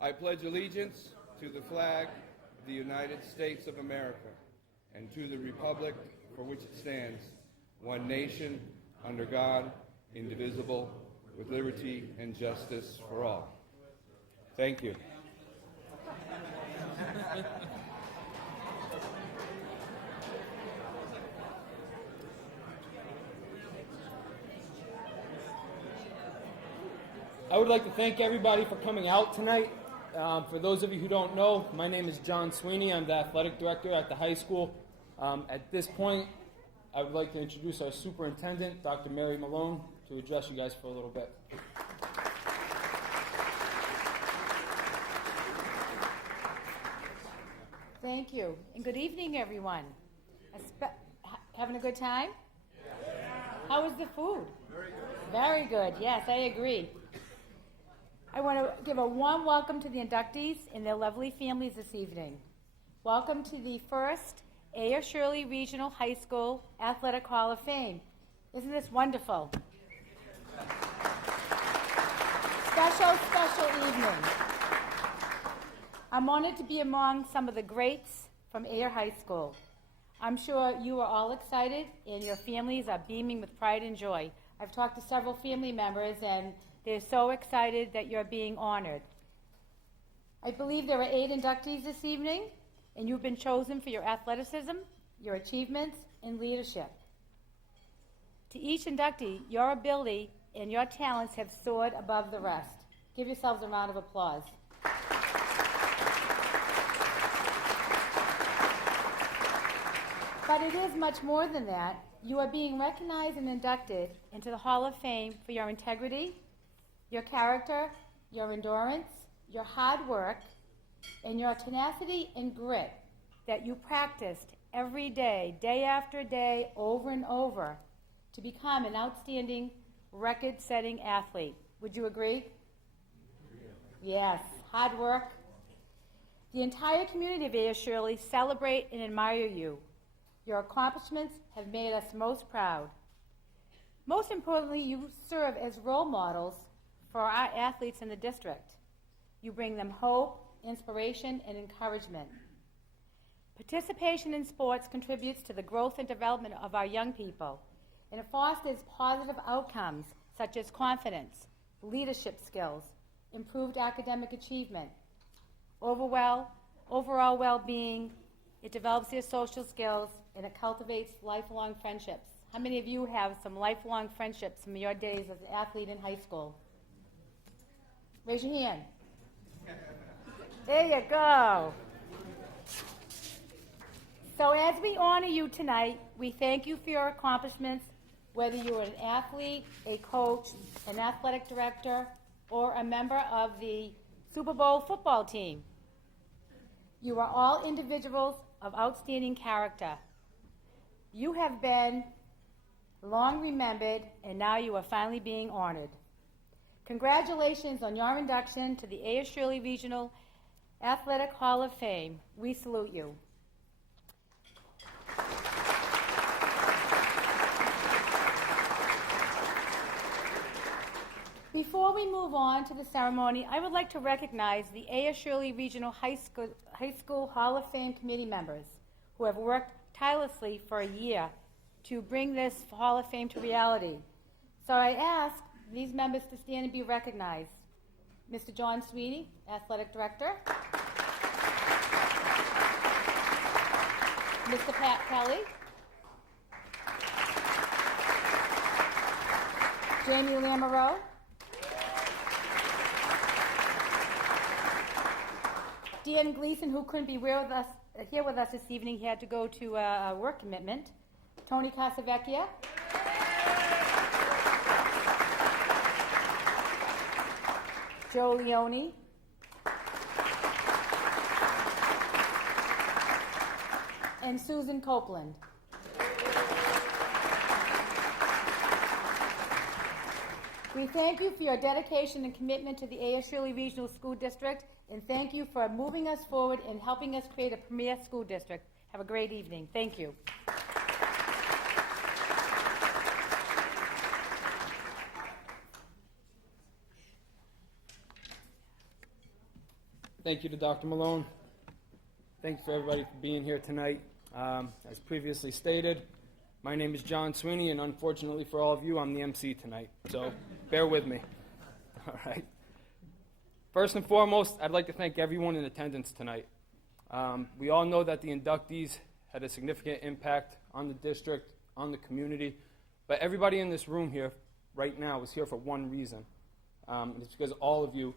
I pledge allegiance to the flag of the United States of America and to the republic for which it stands, one nation, under God, indivisible, with liberty and justice for all. Thank you. I would like to thank everybody for coming out tonight. For those of you who don't know, my name is John Sweeney. I'm the athletic director at the high school. At this point, I would like to introduce our superintendent, Dr. Mary Malone, to address you guys for a little bit. Thank you, and good evening, everyone. Having a good time? Yeah. How was the food? Very good. Very good, yes, I agree. I want to give a warm welcome to the inductees and their lovely families this evening. Welcome to the first ASRHS Regional High School Athletic Hall of Fame. Isn't this wonderful? Special evening. I'm honored to be among some of the greats from Ayer High School. I'm sure you are all excited and your families are beaming with pride and joy. I've talked to several family members and they're so excited that you're being honored. I believe there are 8 inductees this evening, and you've been chosen for your athleticism, your achievements, and leadership. To each inductee, your ability and your talents have soared above the rest. Give yourselves a round of applause. But it is much more than that. You are being recognized and inducted into the Hall of Fame for your integrity, your character, your endurance, your hard work, and your tenacity and grit that you practiced every day, day after day, over and over, to become an outstanding record-setting athlete. Would you agree? Yes, hard work. The entire community of ASRHS celebrate and admire you. Your accomplishments have made us most proud. Most importantly, you serve as role models for our athletes in the district. You bring them hope, inspiration, and encouragement. Participation in sports contributes to the growth and development of our young people, and it fosters positive outcomes such as confidence, leadership skills, improved academic achievement, overall well-being. It develops their social skills, and it cultivates lifelong friendships. How many of you have some lifelong friendships from your days as an athlete in high school? Raise your hand. There you go. So as we honor you tonight, we thank you for your accomplishments, whether you are an athlete, a coach, an athletic director, or a member of the Super Bowl football team. You are all individuals of outstanding character. You have been long remembered, and now you are finally being honored. Congratulations on your induction to the ASRHS Regional Athletic Hall of Fame. We salute you. Before we move on to the ceremony, I would like to recognize the ASRHS Regional High School Hall of Fame committee members who have worked tirelessly for a year to bring this Hall of Fame to reality. So I ask these members to stand and be recognized. Mr. John Sweeney, Athletic Director. Mr. Pat Kelly. Jamie Lamoureux. Dan Gleason, who couldn't be here with us this evening, he had to go to a work commitment. Tony Casavecchia. Joe Leone. And Susan Copeland. We thank you for your dedication and commitment to the ASRHS Regional School District, and thank you for moving us forward and helping us create a premier school district. Have a great evening. Thank you. Thank you to Dr. Malone. Thanks for everybody for being here tonight. As previously stated, my name is John Sweeney, and unfortunately for all of you, I'm the MC tonight. So bear with me. All right. First and foremost, I'd like to thank everyone in attendance tonight. We all know that the inductees had a significant impact on the district, on the community, but everybody in this room here right now is here for one reason. And it's because all of you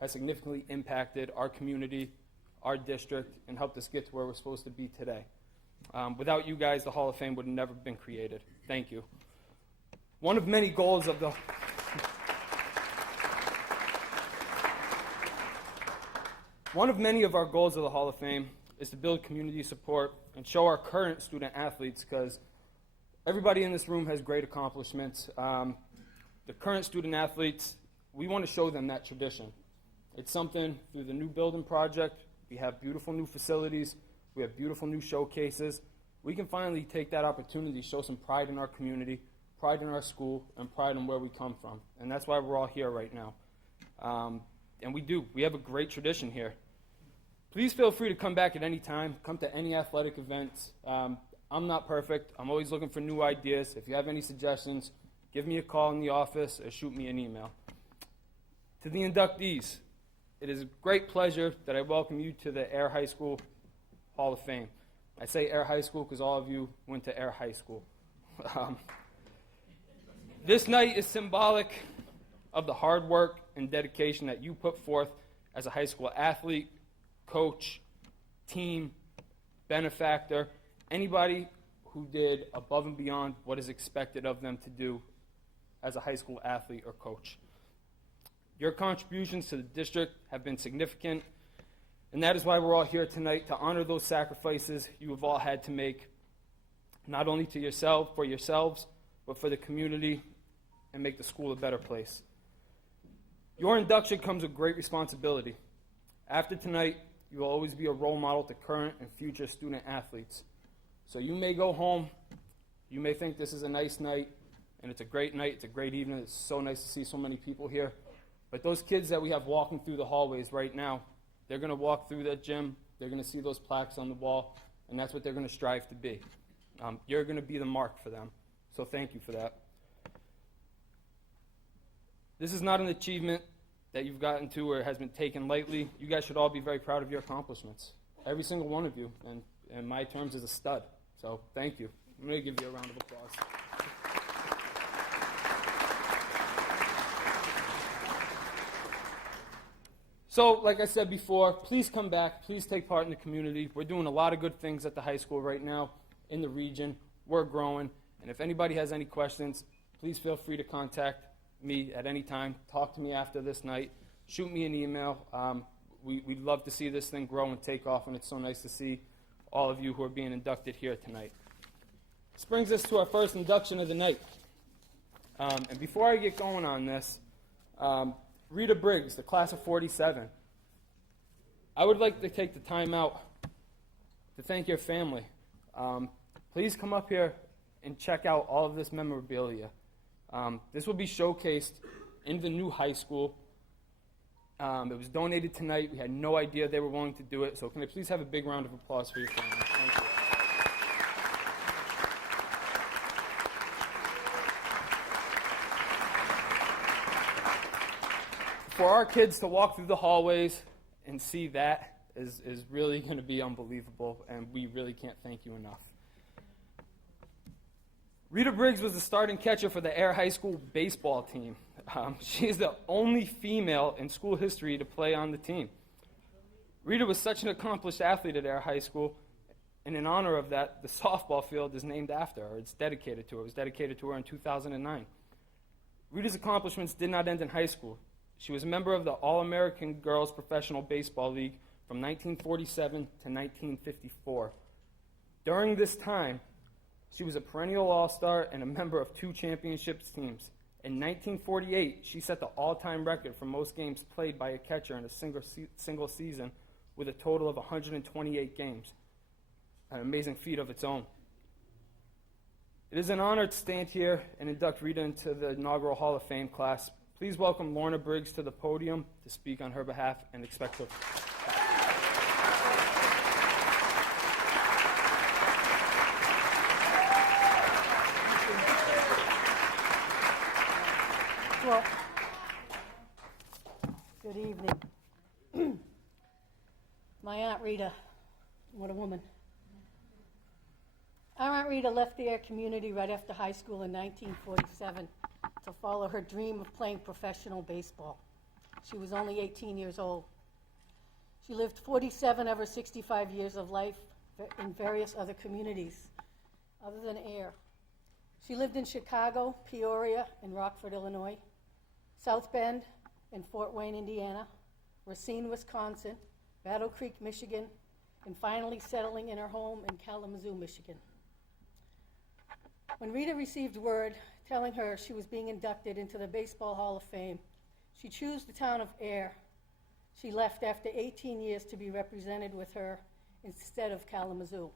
have significantly impacted our community, our district, and helped us get to where we're supposed to be today. Without you guys, the Hall of Fame would have never been created. Thank you. One of many goals of the One of many of our goals of the Hall of Fame is to build community support and show our current student athletes, because everybody in this room has great accomplishments. The current student athletes, we want to show them that tradition. It's something through the new building project. We have beautiful new facilities. We have beautiful new showcases. We can finally take that opportunity to show some pride in our community, pride in our school, and pride in where we come from. And that's why we're all here right now. And we do. We have a great tradition here. Please feel free to come back at any time. Come to any athletic events. I'm not perfect. I'm always looking for new ideas. If you have any suggestions, give me a call in the office or shoot me an email. To the inductees, it is a great pleasure that I welcome you to the Air High School Hall of Fame. I say Air High School because all of you went to Air High School. This night is symbolic of the hard work and dedication that you put forth as a high school athlete, coach, team, benefactor, anybody who did above and beyond what is expected of them to do as a high school athlete or coach. Your contributions to the district have been significant, and that is why we're all here tonight, to honor those sacrifices you have all had to make, not only to yourself, for yourselves, but for the community, and make the school a better place. Your induction comes with great responsibility. After tonight, you will always be a role model to current and future student athletes. So you may go home, you may think this is a nice night, and it's a great night, it's a great evening, it's so nice to see so many people here. But those kids that we have walking through the hallways right now, they're going to walk through that gym, they're going to see those plaques on the wall, and that's what they're going to strive to be. You're going to be the mark for them. So thank you for that. This is not an achievement that you've gotten to or has been taken lightly. You guys should all be very proud of your accomplishments. Every single one of you, and in my terms, is a stud. So thank you. I'm going to give you a round of applause. So, like I said before, please come back. Please take part in the community. We're doing a lot of good things at the high school right now in the region. We're growing. And if anybody has any questions, please feel free to contact me at any time. Talk to me after this night. Shoot me an email. We'd love to see this thing grow and take off, and it's so nice to see all of you who are being inducted here tonight. This brings us to our first induction of the night. And before I get going on this, Rita Briggs, the class of 47, I would like to take the time out to thank your family. Please come up here and check out all of this memorabilia. This will be showcased in the new high school. It was donated tonight. We had no idea they were willing to do it. So can I please have a big round of applause for your family? Thank you. For our kids to walk through the hallways and see that is really going to be unbelievable, and we really can't thank you enough. Rita Briggs was the starting catcher for the Air High School baseball team. She is the only female in school history to play on the team. Rita was such an accomplished athlete at Air High School, and in honor of that, the softball field is named after her. It's dedicated to her. It was dedicated to her in 2009. Rita's accomplishments did not end in high school. She was a member of the All-American Girls Professional Baseball League from 1947 to 1954. During this time, she was a perennial all-star and a member of 2 championship teams. In 1948, she set the all-time record for most games played by a catcher in a single season with a total of 128 games, an amazing feat of its own. It is an honor to stand here and induct Rita into the inaugural Hall of Fame class. Please welcome Lorna Briggs to the podium to speak on her behalf and expect her. Well, good evening. My Aunt Rita, what a woman. Our Aunt Rita left the Air community right after high school in 1947 to follow her dream of playing professional baseball. She was only 18 years old. She lived 47 of her 65 years of life in various other communities other than Air. She lived in Chicago, Peoria, and Rockford, Illinois, South Bend and Fort Wayne, Indiana, Racine, Wisconsin, Battle Creek, Michigan, and finally settling in her home in Kalamazoo, Michigan. When Rita received word telling her she was being inducted into the Baseball Hall of Fame, she chose the town of Air. She left after 18 years to be represented with her instead of Kalamazoo.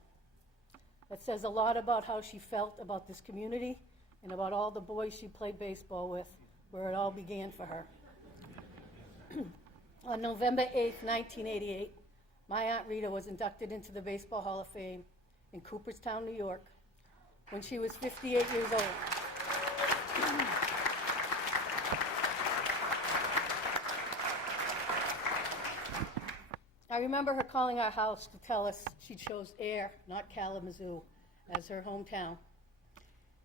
That says a lot about how she felt about this community and about all the boys she played baseball with, where it all began for her. On November 8th, 1988, my Aunt Rita was inducted into the Baseball Hall of Fame in Cooperstown, New York, when she was 58 years old. I remember her calling our house to tell us she chose Air, not Kalamazoo, as her hometown.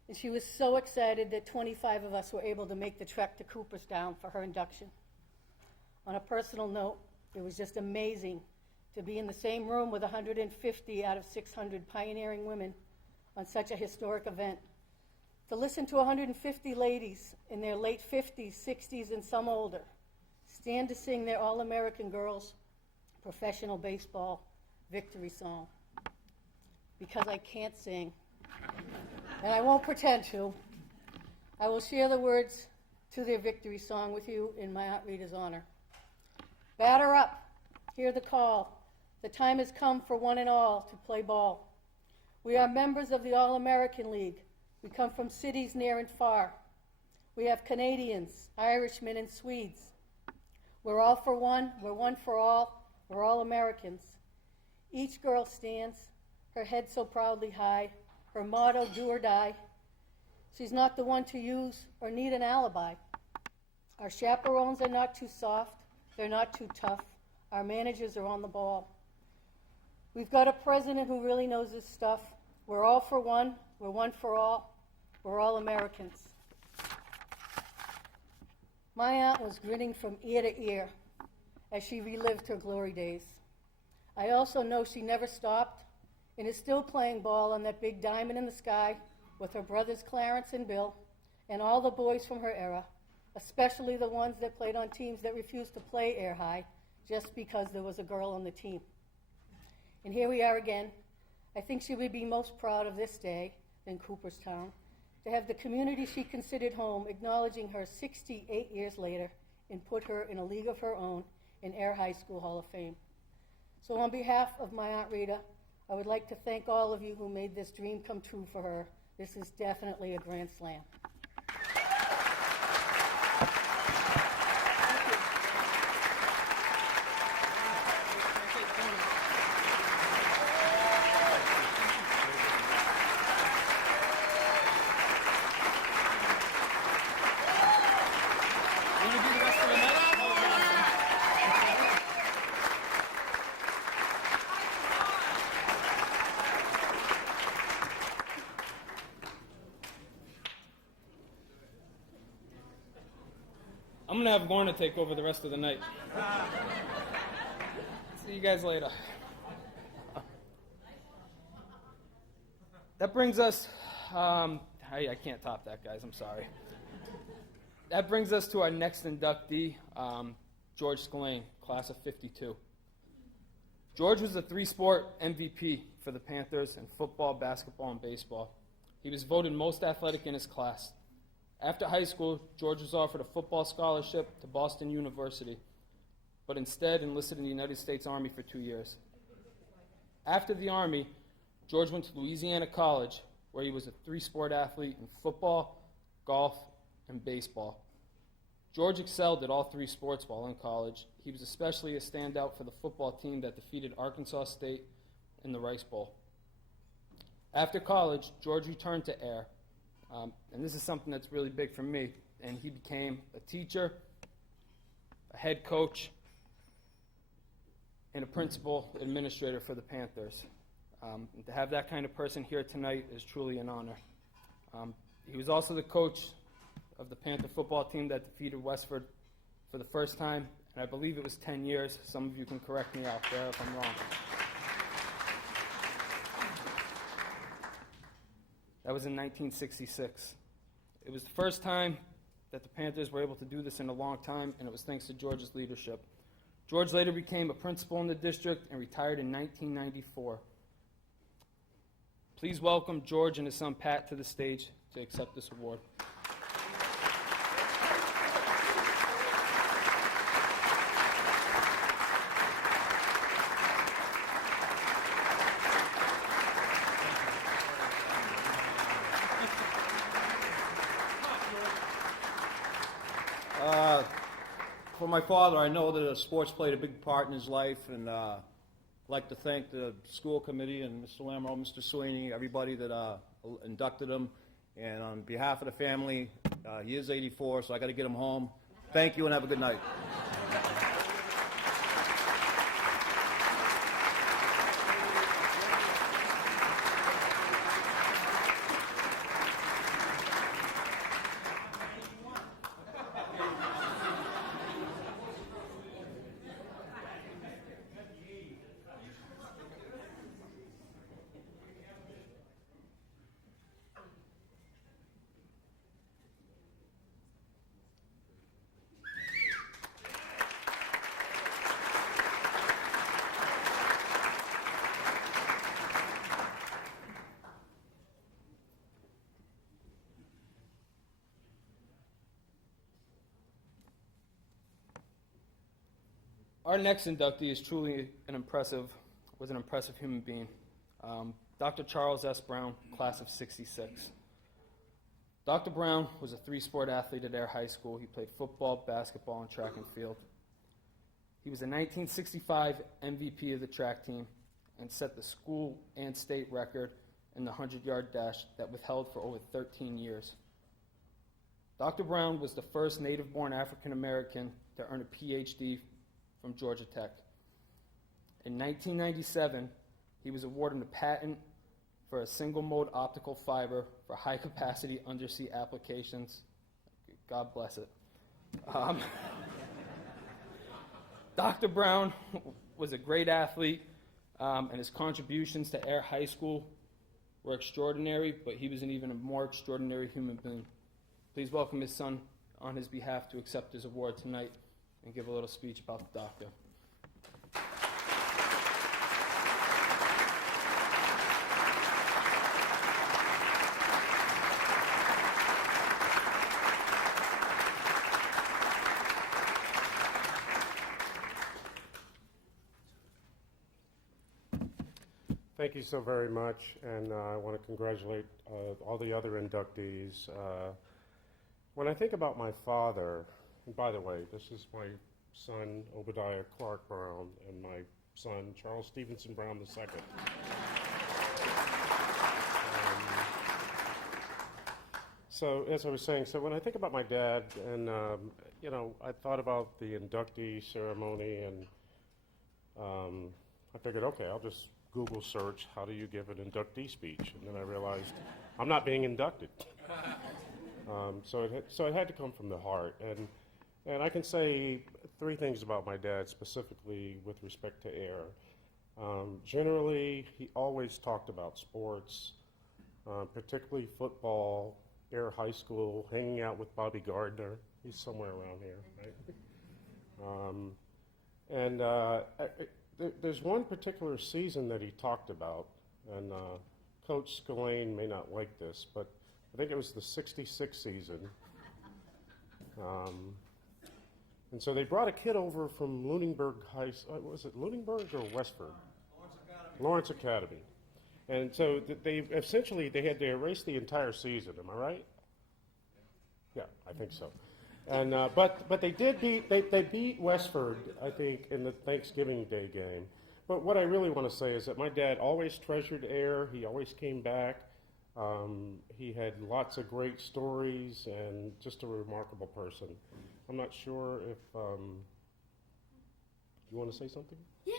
And she was so excited that 25 of us were able to make the trek to Cooperstown for her induction. On a personal note, it was just amazing to be in the same room with 150 out of 600 pioneering women on such a historic event. To listen to 150 ladies in their late 50s, 60s, and some older stand to sing their All-American Girls professional baseball victory song. Because I can't sing, and I won't pretend to, I will share the words to their victory song with you in my Aunt Rita's honor. Batter up, hear the call. The time has come for one and all to play ball. We are members of the All-American League. We come from cities near and far. We have Canadians, Irishmen, and Swedes. We're all for one, we're one for all, we're all Americans. Each girl stands, her head so proudly high, her motto, do or die. She's not the one to use or need an alibi. Our chaperones are not too soft, they're not too tough. Our managers are on the ball. We've got a president who really knows his stuff. We're all for one, we're one for all, we're all Americans. My aunt was grinning from ear to ear as she relived her glory days. I also know she never stopped and is still playing ball on that big diamond in the sky with her brothers Clarence and Bill and all the boys from her era, especially the ones that played on teams that refused to play Air High just because there was a girl on the team. And here we are again. I think she would be most proud of this day in Cooperstown to have the community she considered home acknowledging her 68 years later and put her in a league of her own in Air High School Hall of Fame. So on behalf of my Aunt Rita, I would like to thank all of you who made this dream come true for her. This is definitely a grand slam. I'm going to have Lorna take over the rest of the night. See you guys later. That brings us, I can't top that, guys, I'm sorry. That brings us to our next inductee, George Scalane, class of 52. George was a three-sport MVP for the Panthers in football, basketball, and baseball. He was voted most athletic in his class. After high school, George was offered a football scholarship to Boston University, but instead enlisted in the United States Army for 2 years. After the Army, George went to Louisiana College, where he was a three-sport athlete in football, golf, and baseball. George excelled at all three sports while in college. He was especially a standout for the football team that defeated Arkansas State in the Rice Bowl. After college, George returned to Air, and this is something that's really big for me, and he became a teacher, a head coach, and a principal administrator for the Panthers. To have that kind of person here tonight is truly an honor. He was also the coach of the Panther football team that defeated Westford for the first time, and I believe it was 10 years. Some of you can correct me out there if I'm wrong. That was in 1966. It was the first time that the Panthers were able to do this in a long time, and it was thanks to George's leadership. George later became a principal in the district and retired in 1994. Please welcome George and his son Pat to the stage to accept this award. For my father, I know that sports played a big part in his life, and I'd like to thank the school committee and Mr. Lamro, Mr. Sweeney, everybody that inducted him. And on behalf of the family, he is 84, so I got to get him home. Thank you and have a good night. Our next inductee is truly an impressive human being. Dr. Charles S. Brown, class of '66. Dr. Brown was a three-sport athlete at Air High School. He played football, basketball, and track and field. He was a 1965 MVP of the track team and set the school and state record in the 100-yard dash that withheld for over 13 years. Dr. Brown was the first native-born African-American to earn a PhD from Georgia Tech. In 1997, he was awarded a patent for a single-mode optical fiber for high-capacity undersea applications. God bless it. Dr. Brown was a great athlete, and his contributions to Air High School were extraordinary, but he was an even more extraordinary human being. Please welcome his son on his behalf to accept his award tonight and give a little speech about the doctor. Thank you so very much, and I want to congratulate all the other inductees. When I think about my father, and by the way, this is my son, Obadiah Clark Brown, and my son, Charles Stevenson Brown II. So, as I was saying, so when I think about my dad, and, I thought about the inductee ceremony, and I figured, okay, I'll just Google search, how do you give an inductee speech? And then I realized I'm not being inducted. So it had to come from the heart. And I can say three things about my dad, specifically with respect to Air. Generally, he always talked about sports, particularly football, Air High School, hanging out with Bobby Gardner. He's somewhere around here, right? There's one particular season that he talked about, and Coach Spillane may not like this, but I think it was the '66 season. And so they brought a kid over from Lunenburg was it Lunenburg or Westford? Lawrence Academy. And so they had to erase the entire season, am I right? Yeah, I think so. And but they did beat they beat Westford, I think, in the Thanksgiving Day game. But what I really want to say is that my dad always treasured Air. He always came back. He had lots of great stories and just a remarkable person. I'm not sure if you want to say something? Yeah.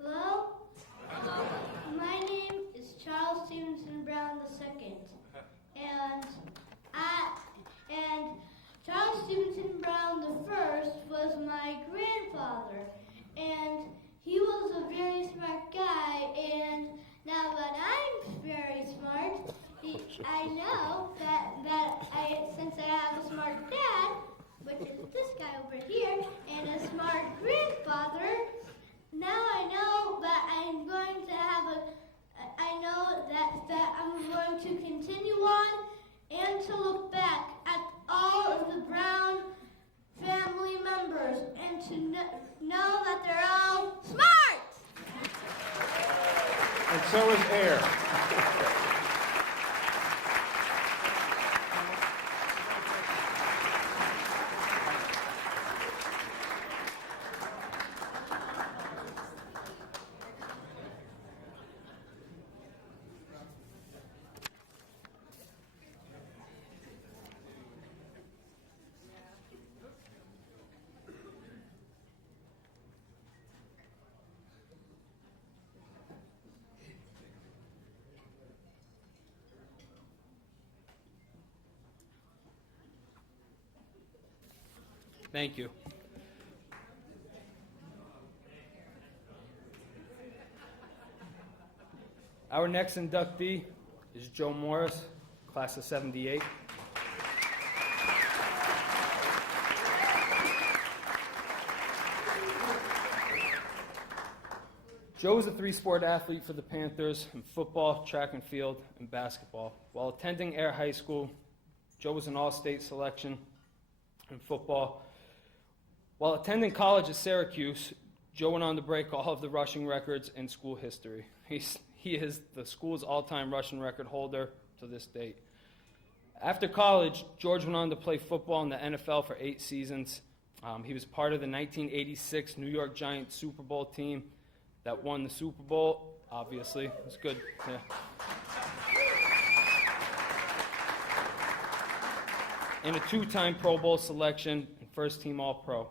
Hello? My name is Charles Stevenson Brown II. And Charles Stevenson Brown I was my grandfather. And he was a very smart guy. And now that I'm very smart, I know since I have a smart dad, which is this guy over here, and a smart grandfather, now I know that I'm going to have I know that I'm going to continue on and to look back at all of the Brown family members and to know that they're all smart! And so is Air. Thank you. Our next inductee is Joe Morris, class of '78. Joe is a three-sport athlete for the Panthers in football, track and field, and basketball. While attending Air High School, Joe was an all-state selection in football. While attending college at Syracuse, Joe went on to break all of the rushing records in school history. He is the school's all-time rushing record holder to this date. After college, George went on to play football in the NFL for 8 seasons. He was part of the 1986 New York Giants Super Bowl team that won the Super Bowl. Obviously, it was good. Yeah. And a 2-time Pro Bowl selection and first-team All-Pro.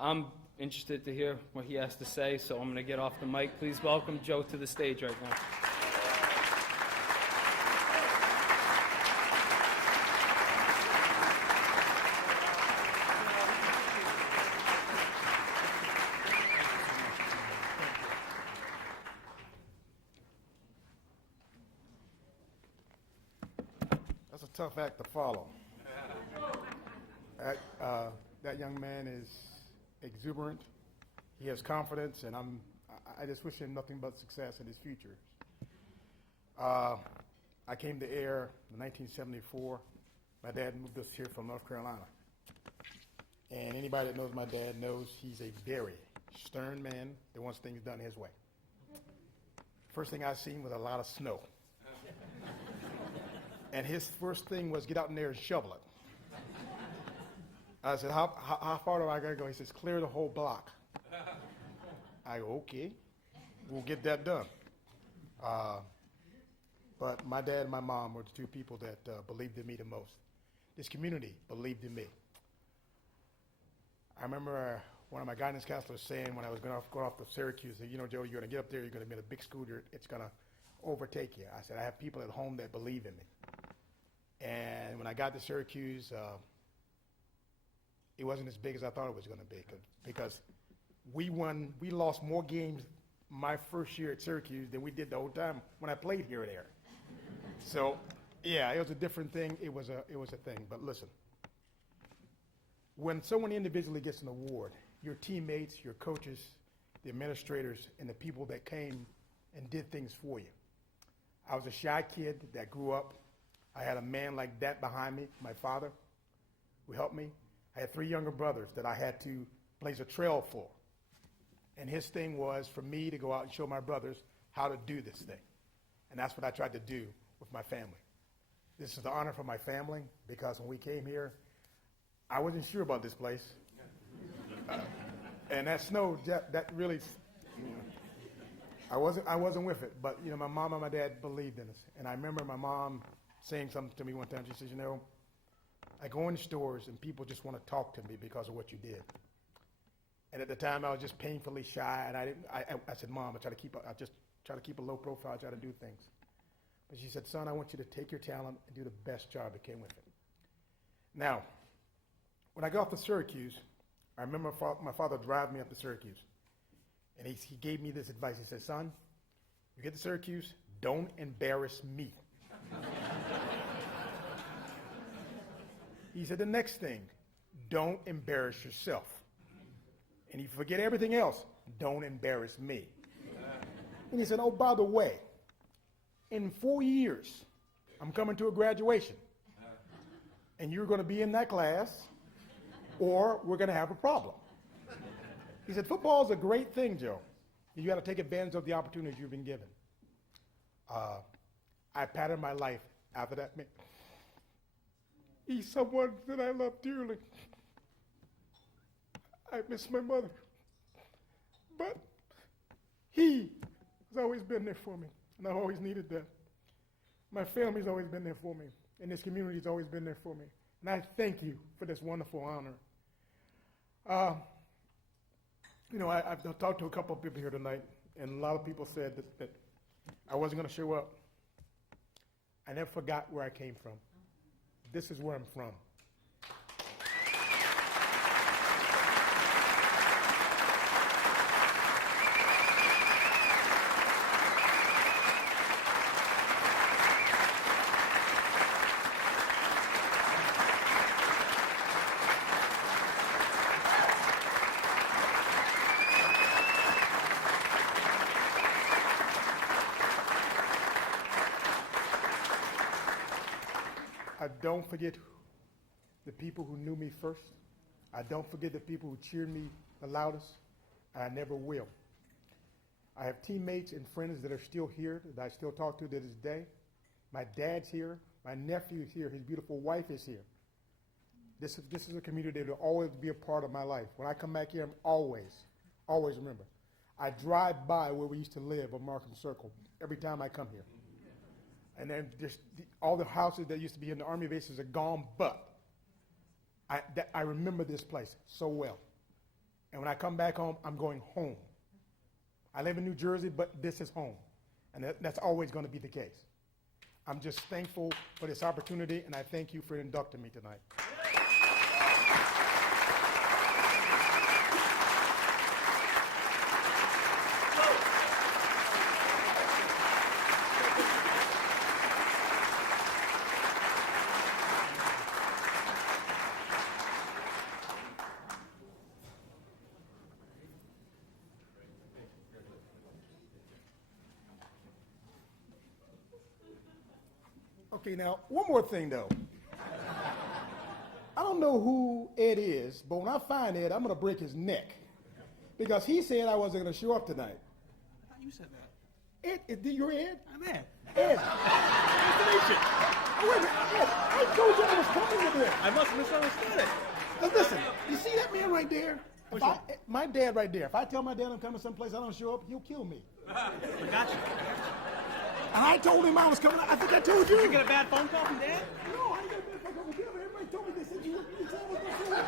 I'm interested to hear what he has to say, so I'm going to get off the mic. Please welcome Joe to the stage right now. That's a tough act to follow. That young man is exuberant. He has confidence, and I just wish him nothing but success in his future. I came to Air in 1974. My dad moved us here from North Carolina. And anybody that knows my dad knows he's a very stern man that wants things done his way. First thing I seen was a lot of snow. And his first thing was get out in there and shovel it. I said, how far do I got to go? He says, clear the whole block. I go, okay, we'll get that done. But my dad and my mom were the two people that believed in me the most. This community believed in me. I remember one of my guidance counselors saying when I was going off to Syracuse, that, you know, Joe, you're going to get up there, you're going to be in a big school, it's going to overtake you. I said, I have people at home that believe in me. And when I got to Syracuse, it wasn't as big as I thought it was going to be because we lost more games my first year at Syracuse than we did the whole time when I played here at Air. So, yeah, it was a different thing. It was a thing. But listen, when someone individually gets an award, your teammates, your coaches, the administrators, and the people that came and did things for you. I was a shy kid that grew up. I had a man like that behind me, my father, who helped me. I had 3 younger brothers that I had to blaze a trail for. And his thing was for me to go out and show my brothers how to do this thing. And that's what I tried to do with my family. This is an honor for my family because when we came here, I wasn't sure about this place. And that snow, that really, I wasn't with it. But, my mom and my dad believed in us. And I remember my mom saying something to me one time. She says, I go in the stores and people just want to talk to me because of what you did. And at the time, I was just painfully shy. And I said, Mom, I just try to keep a low profile, try to do things. But she said, son, I want you to take your talent and do the best job that came with it. Now, when I got off to Syracuse, I remember my father driving me up to Syracuse. And he gave me this advice. He said, son, you get to Syracuse, don't embarrass me. He said, the next thing, don't embarrass yourself. And if you forget everything else, don't embarrass me. And he said, oh, by the way, in 4 years, I'm coming to a graduation. And you're going to be in that class, or we're going to have a problem. He said, football is a great thing, Joe. You got to take advantage of the opportunities you've been given. I patterned my life after that. He's someone that I love dearly. I miss my mother. But he has always been there for me, and I've always needed that. My family's always been there for me, and this community's always been there for me. And I thank you for this wonderful honor. I've talked to a couple of people here tonight, and a lot of people said that I wasn't going to show up. I never forgot where I came from. This is where I'm from. I don't forget the people who knew me first. I don't forget the people who cheered me the loudest, and I never will. I have teammates and friends that are still here that I still talk to to this day. My dad's here. My nephew is here. His beautiful wife is here. This is a community that will always be a part of my life. When I come back here, I'm always remember. I drive by where we used to live on Markham Circle every time I come here. And then just all the houses that used to be in the Army bases are gone, but I remember this place so well. And when I come back home, I'm going home. I live in New Jersey, but this is home. And that's always going to be the case. I'm just thankful for this opportunity, and I thank you for inducting me tonight. Okay, now, one more thing, though. I don't know who Ed is, but when I find Ed, I'm going to break his neck. Because he said I wasn't going to show up tonight. I thought you said that. Ed, you're Ed? I'm Ed. Ed. Nice to meet you. Oh, wait a minute, Ed, I told you I was coming with this. I must have misunderstood it. Now, listen, you see that man right there? My dad right there. If I tell my dad I'm coming someplace I don't show up, he'll kill me. I got you. And I told him I was coming. I think I told you. Did you get a bad phone call from Dad? No, I ain't got a bad phone call from him. Everybody told me they said you said I was going to show up.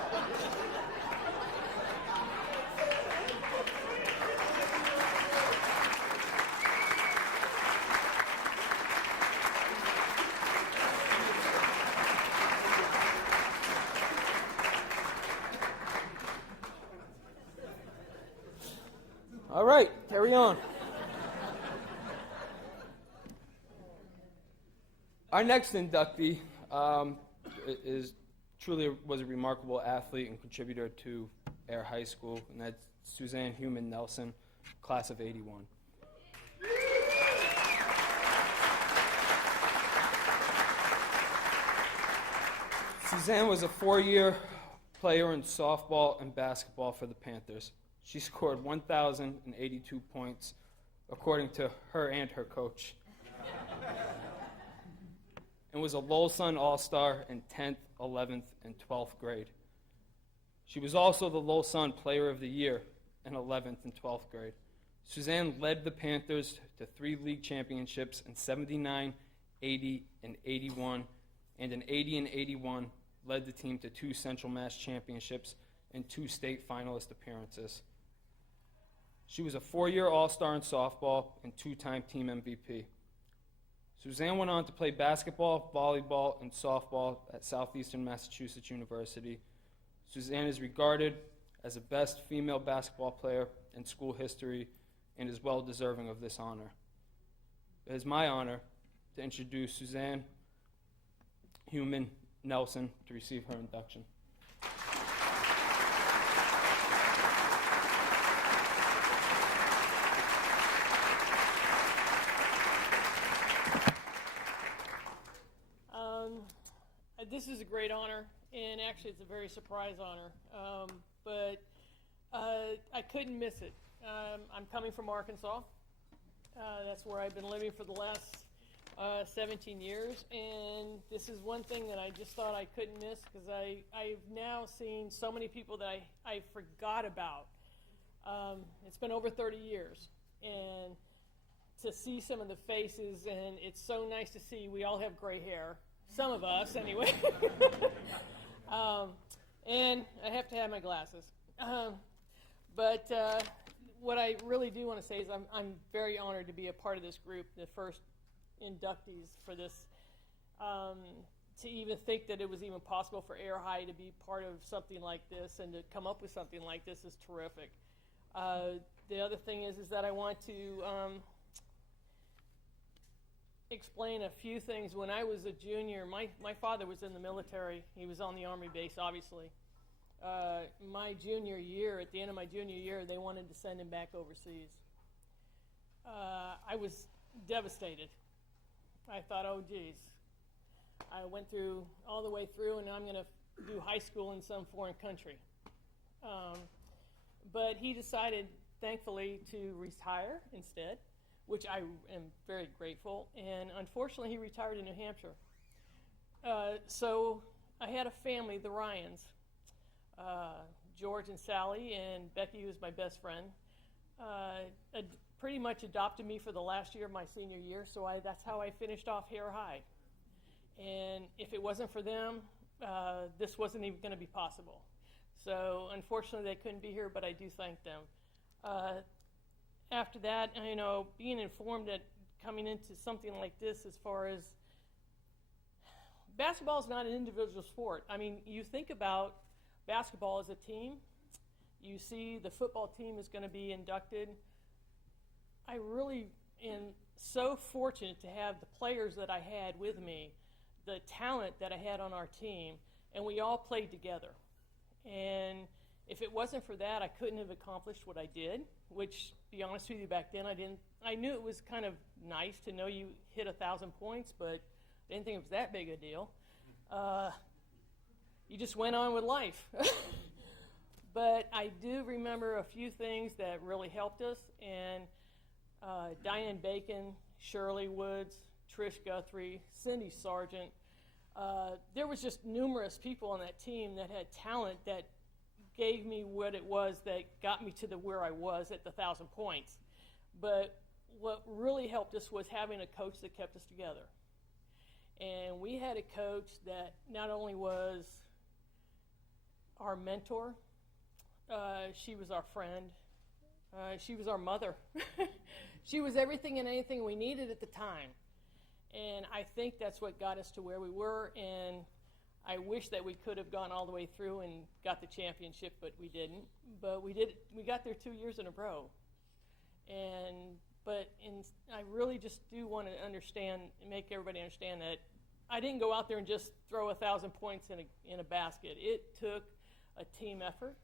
All right, carry on. Our next inductee was a remarkable athlete and contributor to Air High School, and that's Suzanne Human Nelson, class of '81. Suzanne was a 4-year player in softball and basketball for the Panthers. She scored 1,082 points, according to her and her coach. and was a Lowell Sun All-Star in 10th, 11th, and 12th grade. She was also the Lowell Sun Player of the Year in 11th and 12th grade. Suzanne led the Panthers to 3 league championships in 79, 80, and 81, and in 80 and 81 led the team to 2 Central Mass championships and 2 state finalist appearances. She was a 4-year All-Star in softball and 2-time team MVP. Suzanne went on to play basketball, volleyball, and softball at Southeastern Massachusetts University. Suzanne is regarded as the best female basketball player in school history and is well deserving of this honor. It is my honor to introduce Suzanne Human Nelson to receive her induction. This is a great honor, and actually it's a very surprise honor, but I couldn't miss it. I'm coming from Arkansas. That's where I've been living for the last 17 years, and this is one thing that I just thought I couldn't miss because I've now seen so many people that I forgot about. It's been over 30 years, and to see some of the faces, and it's so nice to see we all have gray hair. Some of us, anyway. And I have to have my glasses. But what I really do want to say is I'm very honored to be a part of this group, the first inductees for this. To even think that it was even possible for Air High to be part of something like this and to come up with something like this is terrific. The other thing is that I want to explain a few things. When I was a junior, my father was in the military. He was on the Army base, obviously. My junior year, at the end of my junior year, they wanted to send him back overseas. I was devastated. I thought, oh, geez. I went through all the way through, and I'm going to do high school in some foreign country. But he decided, thankfully, to retire instead, which I am very grateful. And unfortunately, he retired in New Hampshire. So I had a family, the Ryans, George and Sally, and Becky, who's my best friend, pretty much adopted me for the last year of my senior year, so that's how I finished off Air High. And if it wasn't for them, this wasn't even going to be possible. So unfortunately, they couldn't be here, but I do thank them. After that, being informed that coming into something like this, as far as basketball is not an individual sport. I mean, you think about basketball as a team. You see the football team is going to be inducted. I really am so fortunate to have the players that I had with me, the talent that I had on our team, and we all played together. And if it wasn't for that, I couldn't have accomplished what I did, which, to be honest with you, back then I knew it was kind of nice to know you hit 1,000 points, but I didn't think it was that big a deal. You just went on with life. But I do remember a few things that really helped us, and Diane Bacon, Shirley Woods, Trish Guthrie, Cindy Sargent. There was just numerous people on that team that had talent that gave me what it was that got me to where I was at the 1,000 points. But what really helped us was having a coach that kept us together. And we had a coach that not only was our mentor, she was our friend, she was our mother. She was everything and anything we needed at the time. And I think that's what got us to where we were, and I wish that we could have gone all the way through and got the championship, but we didn't. But we did. We got there 2 years in a row. But I really just do want to understand, make everybody understand that I didn't go out there and just throw 1,000 points in a basket. It took a team effort.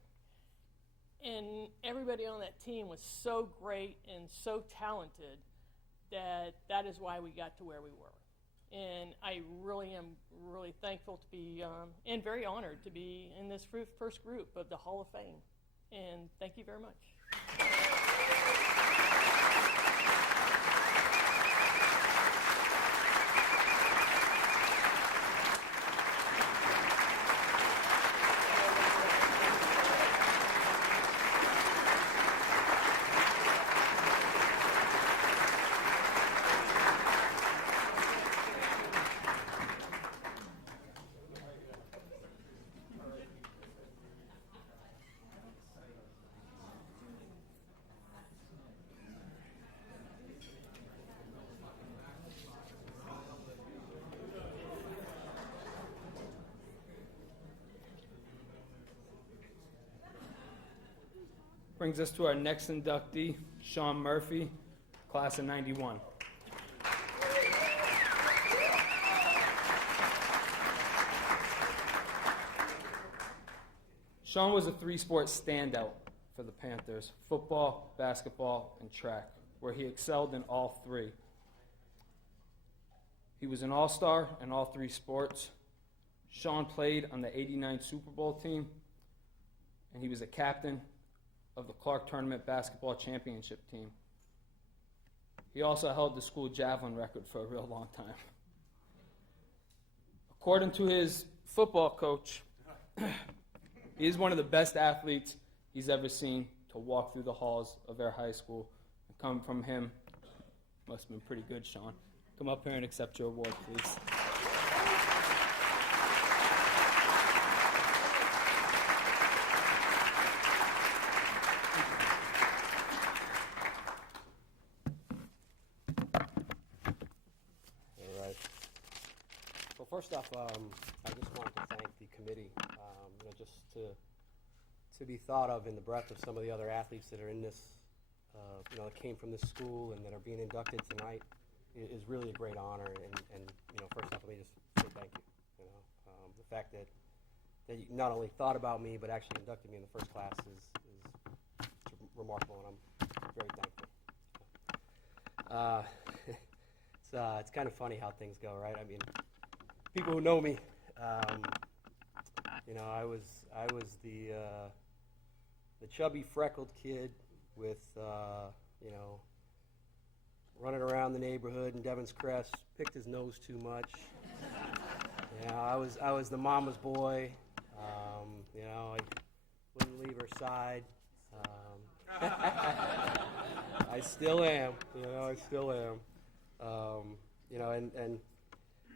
And everybody on that team was so great and so talented that is why we got to where we were. And I really am really thankful to be, and very honored to be in this first group of the Hall of Fame. And thank you very much. Brings us to our next inductee, Sean Murphy, class of 91. Sean was a three-sport standout for the Panthers: football, basketball, and track, where he excelled in all three. He was an all-star in all three sports. Sean played on the '89 Super Bowl team, and he was a captain of the Clark Tournament Basketball Championship team. He also held the school javelin record for a real long time. According to his football coach, he is one of the best athletes he's ever seen to walk through the halls of our high school. And come from him, must have been pretty good, Sean. Come up here and accept your award, please. All right. Well, first off, I just wanted to thank the committee, just to be thought of in the breadth of some of the other athletes that are in this, that came from this school and that are being inducted tonight is really a great honor. And first off, let me just say thank you. The fact that you not only thought about me but actually inducted me in the first class is remarkable, and I'm very thankful. It's kind of funny how things go, right? I mean, people who know me, I was the chubby, freckled kid with, running around the neighborhood in Devon's Crest, picked his nose too much. I was the mama's boy. I wouldn't leave her side. I still am. I still am. And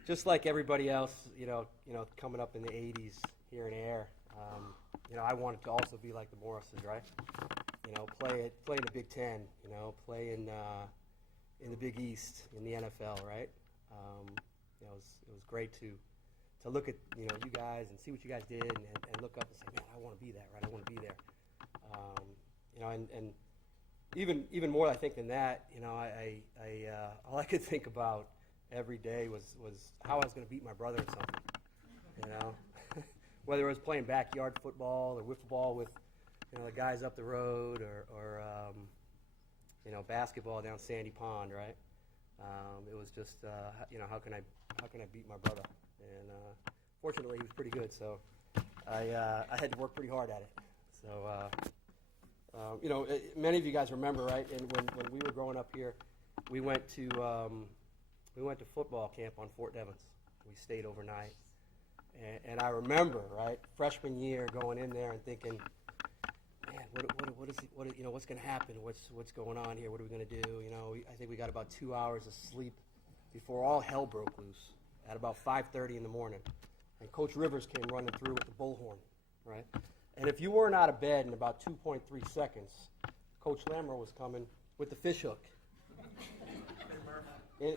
just like everybody else, coming up in the '80s here in Air, I wanted to also be like the Morrises, right? Play in the Big Ten, play in the Big East, in the NFL, right? It was great to look at you guys and see what you guys did and look up and say, man, I want to be that, right? I want to be there. And even more, I think, than that, all I could think about every day was how I was going to beat my brother in something, whether it was playing backyard football or wiffle ball with the guys up the road, or basketball down Sandy Pond, right? It was just how can I beat my brother? And fortunately, he was pretty good, so I had to work pretty hard at it. So many of you guys remember, right? And when we were growing up here, we went to football camp on Fort Devens. We stayed overnight, and I remember, right, freshman year going in there and thinking, man, what's going to happen? What's going on here? What are we going to do? I think we got about 2 hours of sleep before all hell broke loose at about 5:30 in the morning, and Coach Rivers came running through with the bullhorn, right? And if you weren't out of bed in about 2.3 seconds, Coach Lamro was coming with the fish hook. And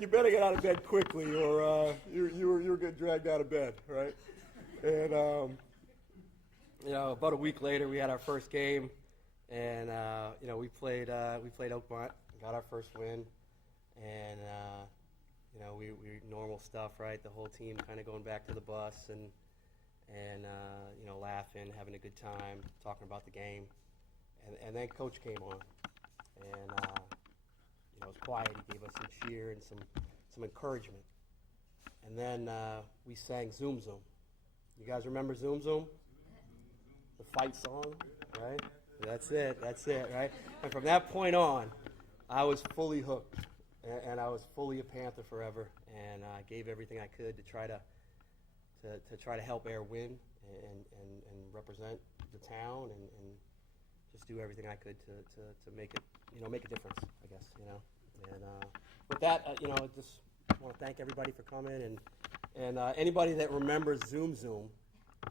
you better get out of bed quickly, or you're getting dragged out of bed, right? And about a week later, we had our first game, and we played Oakmont, got our first win, and we normal stuff, right? The whole team kind of going back to the bus and laughing, having a good time, talking about the game, and then Coach came on, and it was quiet. He gave us some cheer and some encouragement, and then we sang Zoom Zoom. You guys remember Zoom Zoom? The fight song, right? That's it, right? And from that point on, I was fully hooked, and I was fully a Panther forever, and I gave everything I could to try to help Air win and represent the town and just do everything I could to make it, make a difference, I guess, And with that, I just want to thank everybody for coming, and anybody that remembers Zoom Zoom,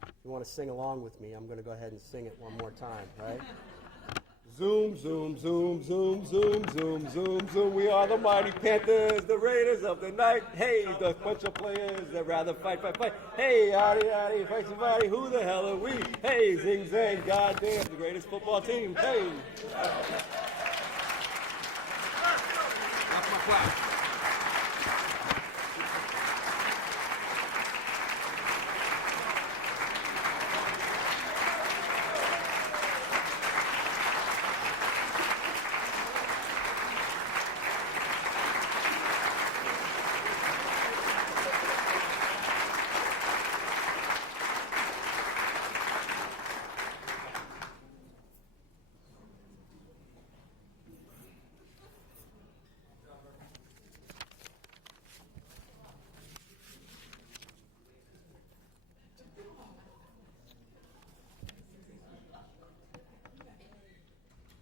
if you want to sing along with me, I'm going to go ahead and sing it one more time, right? Zoom, zoom, zoom, zoom, zoom, zoom, zoom, zoom. We are the mighty Panthers, the Raiders of the night. Hey, the bunch of players that rather fight. Hey, yaddy, fight somebody. Who the hell are we? Hey, zing, zang, goddamn, the greatest football team. Hey. That's my class.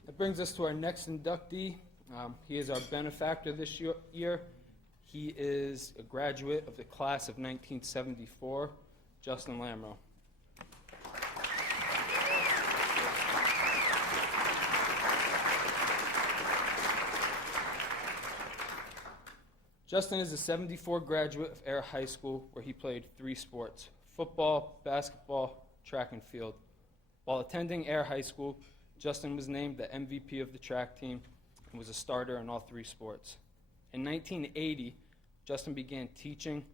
That brings us to our next inductee. He is our benefactor this year. He is a graduate of the class of 1974, Justin Lamro. Justin is a 74 graduate of Air High School, where he played 3 sports: football, basketball, track and field. While attending Air High School, Justin was named the MVP of the track team and was a starter in all 3 sports. In 1980, Justin began teaching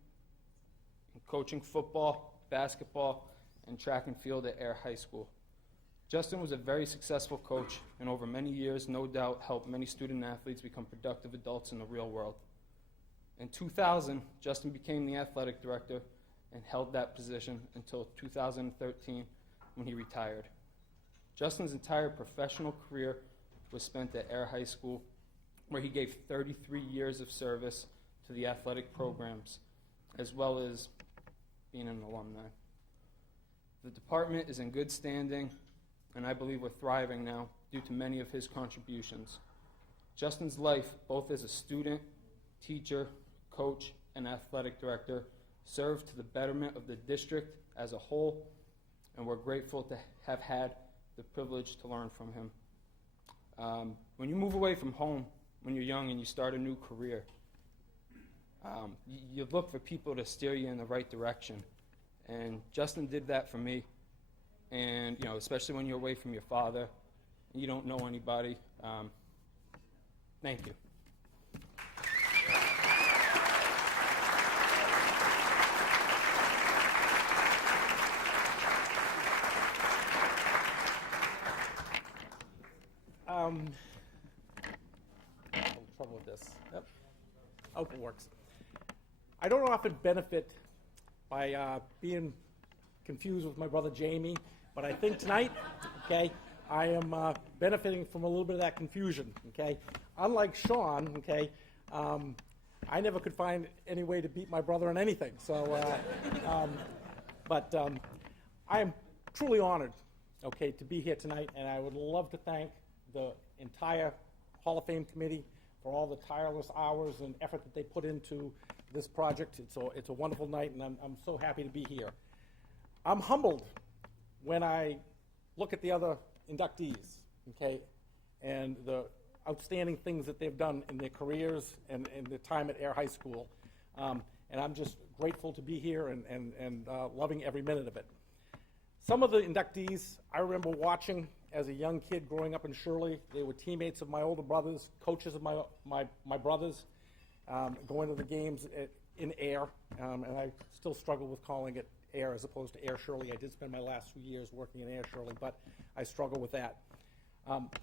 and coaching football, basketball, and track and field at Air High School. Justin was a very successful coach, and over many years, no doubt, helped many student athletes become productive adults in the real world. In 2000, Justin became the athletic director and held that position until 2013, when he retired. Justin's entire professional career was spent at Air High School, where he gave 33 years of service to the athletic programs, as well as being an alumni. The department is in good standing, and I believe we're thriving now due to many of his contributions. Justin's life, both as a student, teacher, coach, and athletic director, served to the betterment of the district as a whole, and we're grateful to have had the privilege to learn from him. When you move away from home when you're young and you start a new career, you look for people to steer you in the right direction. And Justin did that for me. And, especially when you're away from your father and you don't know anybody. Thank you. A little trouble with this. Yep. Oh, it works. I don't often benefit by being confused with my brother Jamie, but I think tonight, okay, I am benefiting from a little bit of that confusion, okay? Unlike Sean, okay, I never could find any way to beat my brother in anything, so, but I am truly honored, okay, to be here tonight, and I would love to thank the entire Hall of Fame committee for all the tireless hours and effort that they put into this project. It's a wonderful night, and I'm so happy to be here. I'm humbled when I look at the other inductees, okay, and the outstanding things that they've done in their careers and in their time at Air High School. And I'm just grateful to be here and loving every minute of it. Some of the inductees I remember watching as a young kid growing up in Shirley. They were teammates of my older brothers, coaches of my brothers, going to the games in Air, and I still struggle with calling it Air as opposed to Air Shirley. I did spend my last few years working in Air Shirley, but I struggle with that.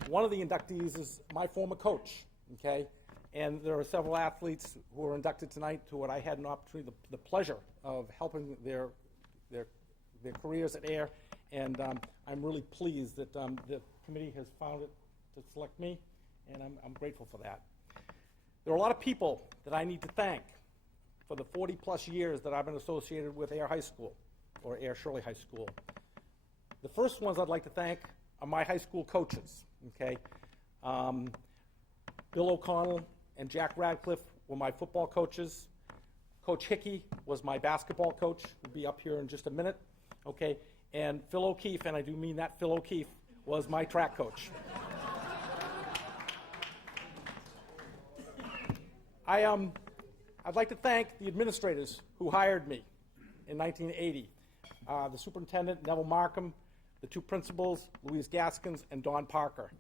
One of the inductees is my former coach, okay? And there are several athletes who are inducted tonight to what I had an opportunity, the pleasure of helping their careers at Air, and I'm really pleased that the committee has found it to select me, and I'm grateful for that. There are a lot of people that I need to thank for the 40-plus years that I've been associated with Air High School, or Air Shirley High School. The first ones I'd like to thank are my high school coaches, okay? Bill O'Connell and Jack Radcliffe were my football coaches. Coach Hickey was my basketball coach. He'll be up here in just a minute, okay? And Phil O'Keefe, and I do mean that Phil O'Keefe, was my track coach. I'd like to thank the administrators who hired me in 1980. The superintendent, Neville Markham, the two principals, Louise Gaskins and Don Parker.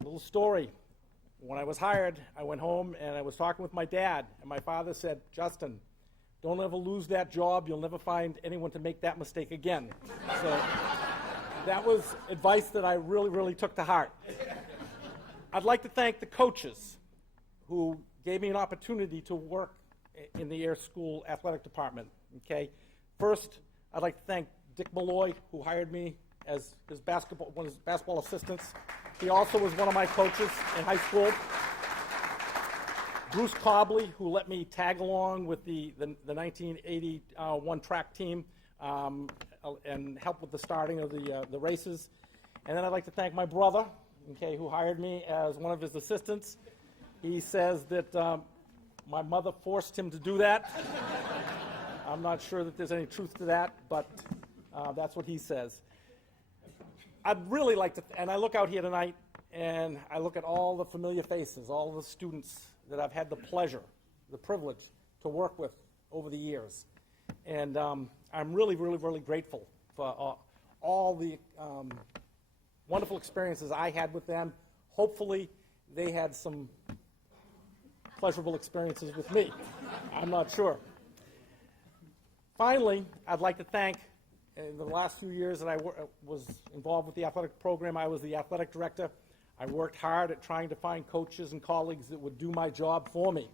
A little story. When I was hired, I went home and I was talking with my dad, and my father said, "Justin, don't ever lose that job. You'll never find anyone to make that mistake again." So that was advice that I really, really took to heart. I'd like to thank the coaches who gave me an opportunity to work in the Air School Athletic Department. Okay, first, I'd like to thank Dick Malloy, who hired me as one of his basketball assistants. He also was one of my coaches in high school. Bruce Cobley, who let me tag along with the 1981 track team and help with the starting of the races. And then I'd like to thank my brother, okay, who hired me as one of his assistants. He says that my mother forced him to do that. I'm not sure that there's any truth to that, but that's what he says. I'd really like to, and I look out here tonight, and I look at all the familiar faces, all the students that I've had the pleasure, the privilege to work with over the years. And I'm really, really, really grateful for all the wonderful experiences I had with them. Hopefully, they had some pleasurable experiences with me. I'm not sure. Finally, I'd like to thank, in the last few years that I was involved with the athletic program, I was the athletic director. I worked hard at trying to find coaches and colleagues that would do my job for me.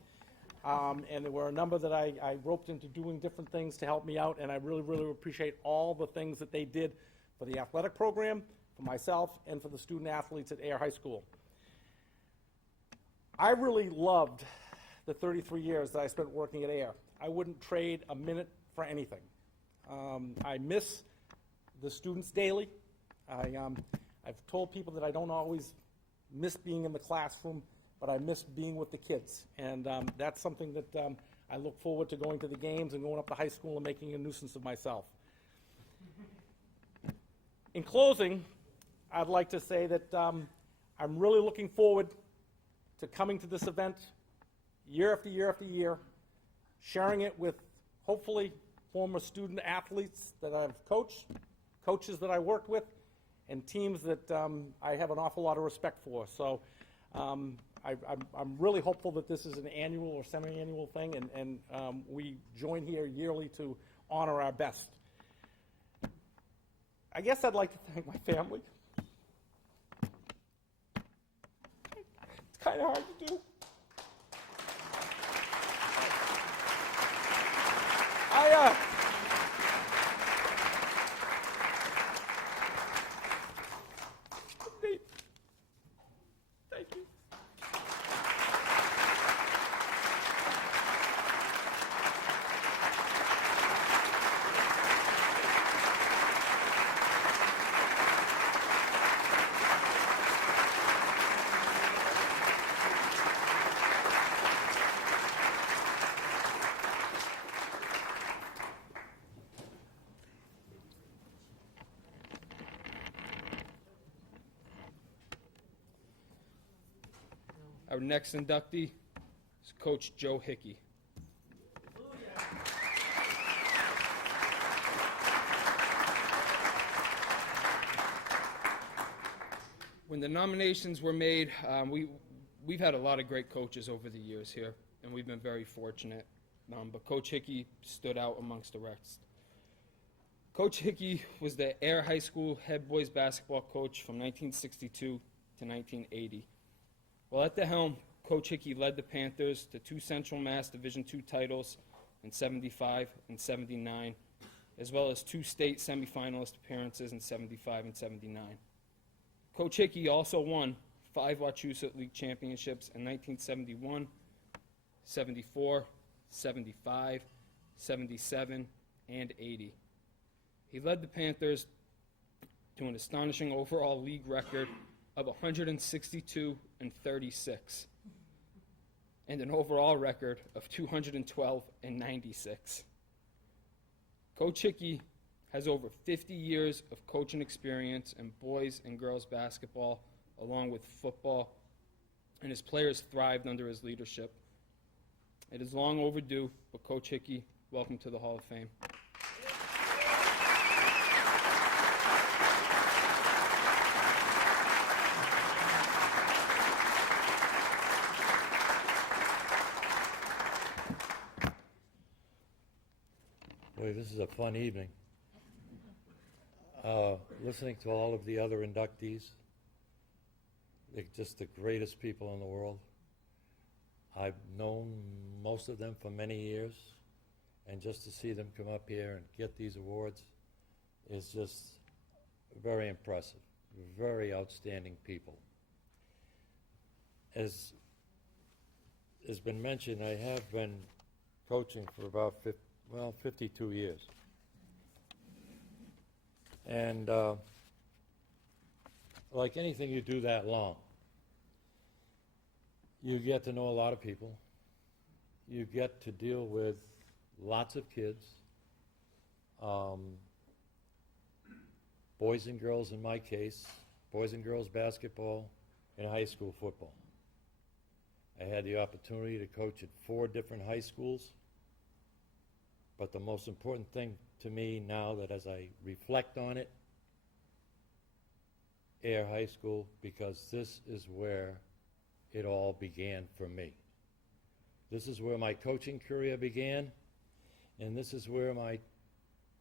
And there were a number that I roped into doing different things to help me out, and I really, really appreciate all the things that they did for the athletic program, for myself, and for the student athletes at Air High School. I really loved the 33 years that I spent working at Air. I wouldn't trade a minute for anything. I miss the students daily. I've told people that I don't always miss being in the classroom, but I miss being with the kids. And that's something that I look forward to going to the games and going up to high school and making a nuisance of myself. In closing, I'd like to say that I'm really looking forward to coming to this event year after year after year, sharing it with hopefully former student athletes that I've coached, coaches that I worked with, and teams that I have an awful lot of respect for. So I'm really hopeful that this is an annual or semi-annual thing, and we join here yearly to honor our best. I guess I'd like to thank my family. It's kind of hard to do. Thank you. Our next inductee is Coach Joe Hickey. When the nominations were made, we've had a lot of great coaches over the years here, and we've been very fortunate. But Coach Hickey stood out amongst the rest. Coach Hickey was the Air High School head boys basketball coach from 1962 to 1980. While at the helm, Coach Hickey led the Panthers to 2 Central Mass Division II titles in 75 and 79, as well as 2 state semifinalist appearances in 75 and 79. Coach Hickey also won 5 Wachusett League championships in 1971, 74, 75, 77, and 80. He led the Panthers to an astonishing overall league record of 162 and 36, and an overall record of 212 and 96. Coach Hickey has over 50 years of coaching experience in boys and girls basketball, along with football, and his players thrived under his leadership. It is long overdue, but Coach Hickey, welcome to the Hall of Fame. Boy, this is a fun evening. Listening to all of the other inductees, they're just the greatest people in the world. I've known most of them for many years, and just to see them come up here and get these awards is just very impressive. Very outstanding people. As has been mentioned, I have been coaching for about 52 years. And like anything you do that long, you get to know a lot of people. You get to deal with lots of kids, boys and girls in my case, boys and girls basketball, and high school football. I had the opportunity to coach at 4 different high schools, but the most important thing to me now, that as I reflect on it, Air High School, because this is where it all began for me. This is where my coaching career began, and this is where my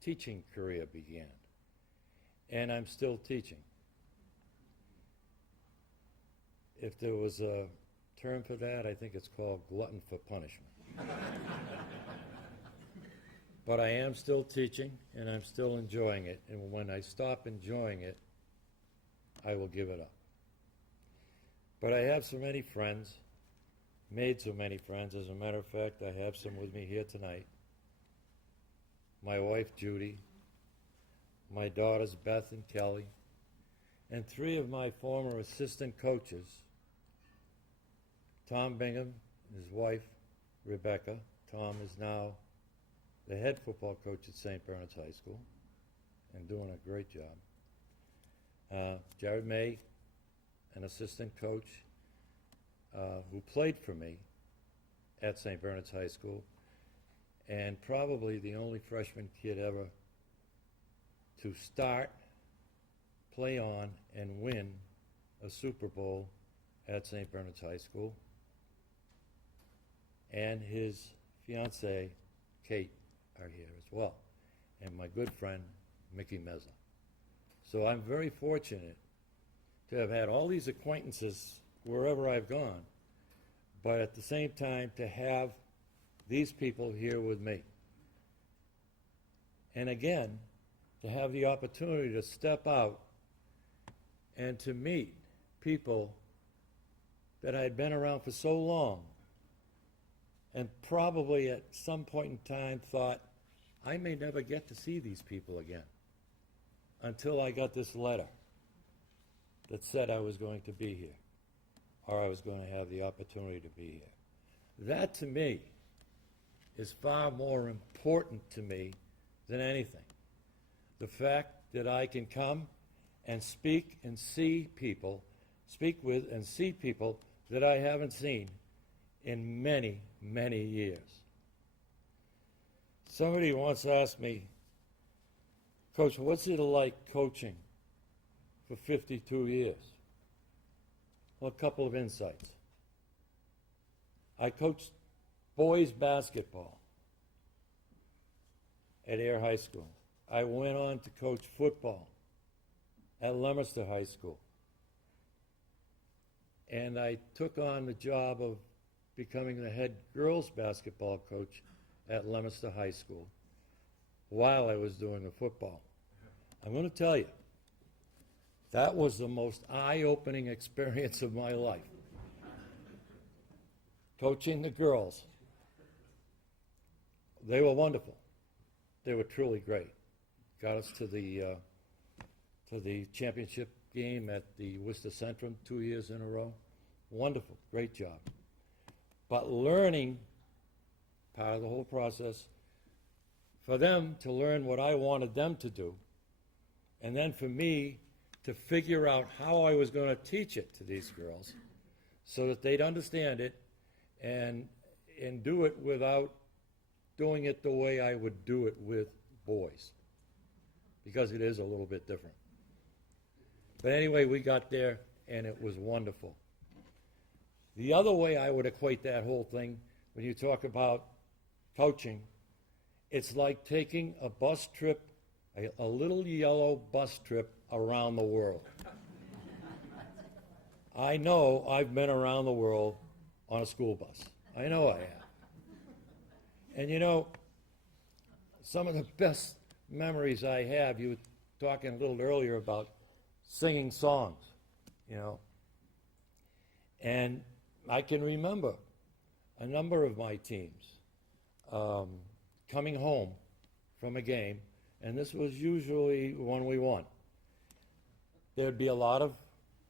teaching career began. And I'm still teaching. If there was a term for that, I think it's called glutton for punishment. But I am still teaching, and I'm still enjoying it. And when I stop enjoying it, I will give it up. But I have so many friends, made so many friends. As a matter of fact, I have some with me here tonight. My wife, Judy, my daughters, Beth and Kelly, and 3 of my former assistant coaches, Tom Bingham, his wife, Rebecca. Tom is now the head football coach at St. Bernard's High School and doing a great job. Jared May, an assistant coach who played for me at St. Bernard's High School, and probably the only freshman kid ever to start, play on, and win a Super Bowl at St. Bernard's High School, and his fiancée, Kate, are here as well, and my good friend, Mickey Meza. So I'm very fortunate to have had all these acquaintances wherever I've gone, but at the same time to have these people here with me. And again, to have the opportunity to step out and to meet people that I had been around for so long, and probably at some point in time thought, I may never get to see these people again, until I got this letter that said I was going to be here, or I was going to have the opportunity to be here. That, to me, is far more important to me than anything. The fact that I can come and speak and see people, speak with and see people that I haven't seen in many, many years. Somebody once asked me, Coach, what's it like coaching for 52 years? Well, a couple of insights. I coached boys basketball at Air High School. I went on to coach football at Leominster High School. And I took on the job of becoming the head girls basketball coach at Leominster High School while I was doing the football. I'm going to tell you, that was the most eye-opening experience of my life. Coaching the girls. They were wonderful. They were truly great. Got us to the championship game at the Worcester Centrum 2 years in a row. Wonderful, great job. But learning, part of the whole process, for them to learn what I wanted them to do, and then for me to figure out how I was going to teach it to these girls so that they'd understand it and and do it without doing it the way I would do it with boys, because it is a little bit different. But anyway, we got there, and it was wonderful. The other way I would equate that whole thing, when you talk about coaching, it's like taking a bus trip, a little yellow bus trip around the world. I know I've been around the world on a school bus. I know I have. And you know, some of the best memories I have, you were talking a little earlier about singing songs, you know. And I can remember a number of my teams coming home from a game, and this was usually when we won. There'd be a lot of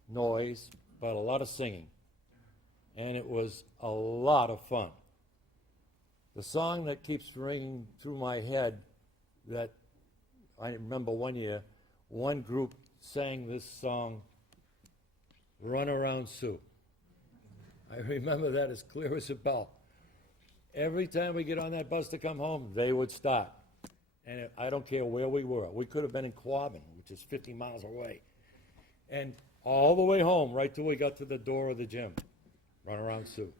noise, but a lot of singing. And it was a lot of fun. The song that keeps ringing through my head, that I remember one year, one group sang this song, Run Around Sue. I remember that as clear as a bell. Every time we get on that bus to come home, they would start. And I don't care where we were. We could have been in Quabbin, which is 50 miles away. And all the way home, right till we got to the door of the gym, Run Around Sue.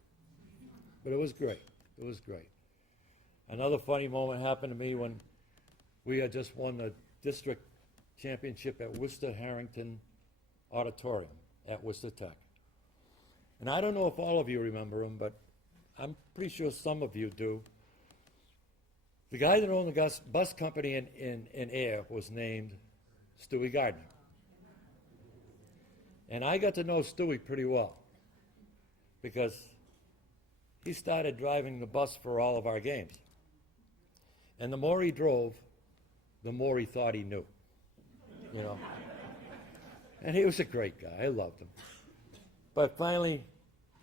But it was great. It was great. Another funny moment happened to me when we had just won the district championship at Worcester Harrington Auditorium at Worcester Tech. And I don't know if all of you remember him, but I'm pretty sure some of you do. The guy that owned the bus company in Air was named Stewie Gardner. And I got to know Stewie pretty well because he started driving the bus for all of our games. And the more he drove, the more he thought he knew, you know. And he was a great guy. I loved him. But finally,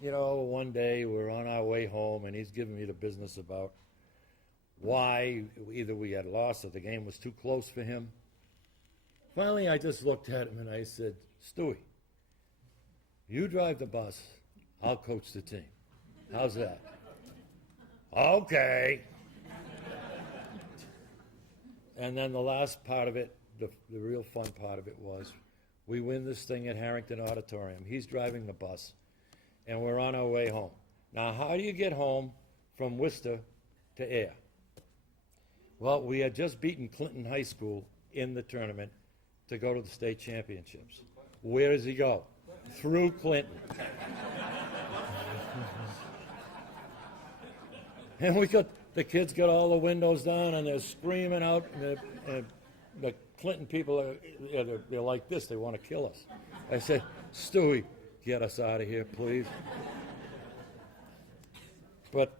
you know, one day we're on our way home, and he's giving me the business about why either we had lost or the game was too close for him. Finally, I just looked at him and I said, Stewie, you drive the bus, I'll coach the team. How's that? Okay. And then the last part of it, the real fun part of it was, we win this thing at Harrington Auditorium. He's driving the bus, and we're on our way home. Now, how do you get home from Worcester to Air? Well, we had just beaten Clinton High School in the tournament to go to the state championships. Where does he go? Through Clinton. And the kids got all the windows down, and they're screaming out, and the Clinton people they're like this. They want to kill us. I said, Stewie, get us out of here, please. But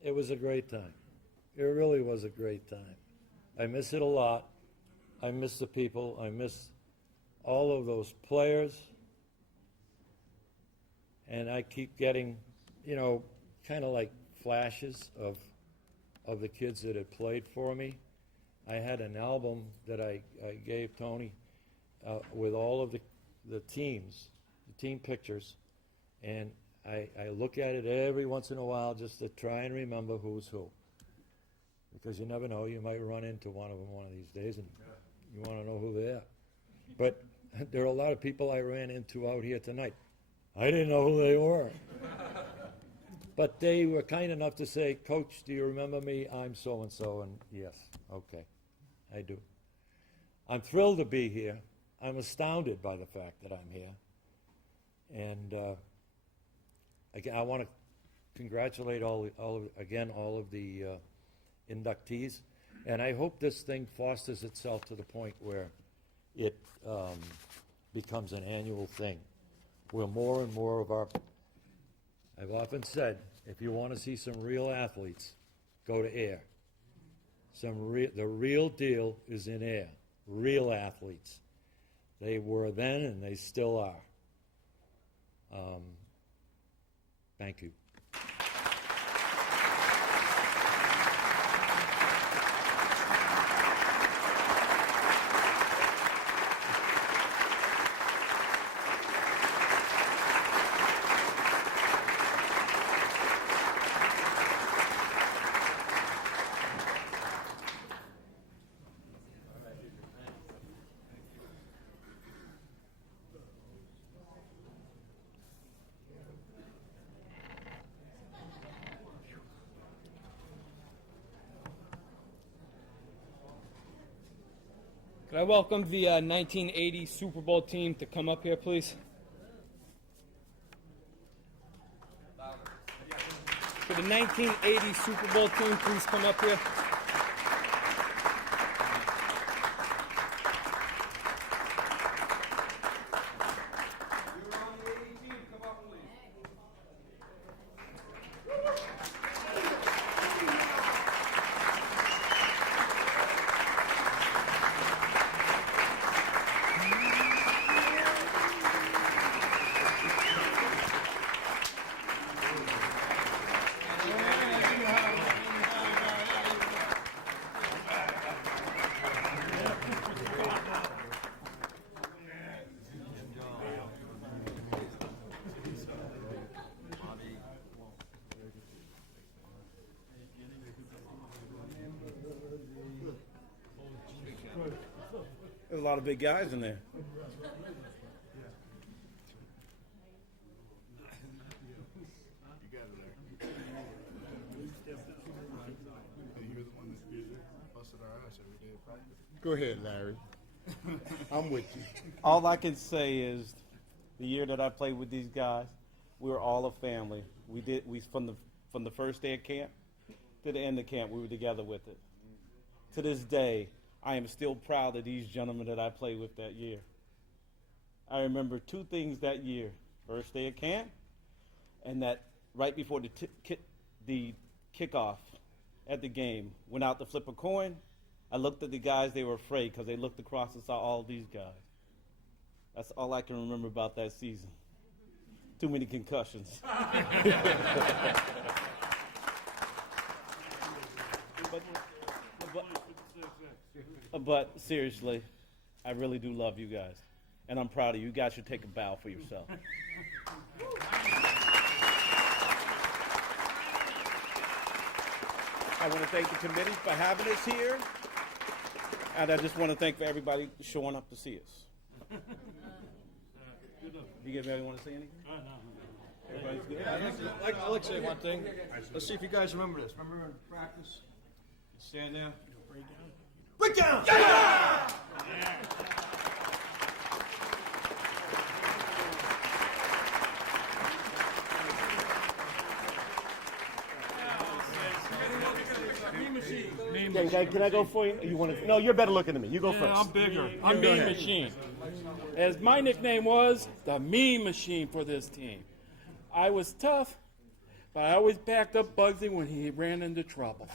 it was a great time. It really was a great time. I miss it a lot. I miss the people. I miss all of those players. And I keep getting, you know, kind of like flashes of the kids that had played for me. I had an album that I gave Tony with all of the teams, the team pictures, and I look at it every once in a while just to try and remember who's who. Because you never know, you might run into one of them one of these days and you want to know who they are. But there are a lot of people I ran into out here tonight. I didn't know who they were. But they were kind enough to say, Coach, do you remember me? I'm so-and-so, and yes, okay, I do. I'm thrilled to be here. I'm astounded by the fact that I'm here. And again, I want to congratulate all of the inductees, and I hope this thing fosters itself to the point where it becomes an annual thing, where more and more of our, I've often said, if you want to see some real athletes, go to Air. The real deal is in Air. Real athletes. They were then and they still are. Thank you. Could I welcome the 1980 Super Bowl team to come up here, please? Could the 1980 Super Bowl team please come up here? There's a lot of big guys in there. Go ahead, Larry. I'm with you. All I can say is, the year that I played with these guys, we were all a family. We from the first day of camp to the end of camp, we were together with it. To this day, I am still proud of these gentlemen that I played with that year. I remember two things that year: first day of camp, and that right before the kickoff at the game, went out to flip a coin. I looked at the guys; they were afraid because they looked across and saw all these guys. That's all I can remember about that season. Too many concussions. But seriously, I really do love you guys, and I'm proud of you. You guys should take a bow for yourself. I want to thank the committee for having us here, and I just want to thank for everybody showing up to see us. You guys want to say anything? Everybody's good? I'd like to say one thing. Let's see if you guys remember this. Remember in practice? Stand there. Break down! Yeah! Can I go for you? You want to? No, you're better looking than me. You go first. I'm bigger. I'm Mean Machine. As my nickname was, the Mean Machine for this team. I was tough, but I always backed up Bugsy when he ran into trouble.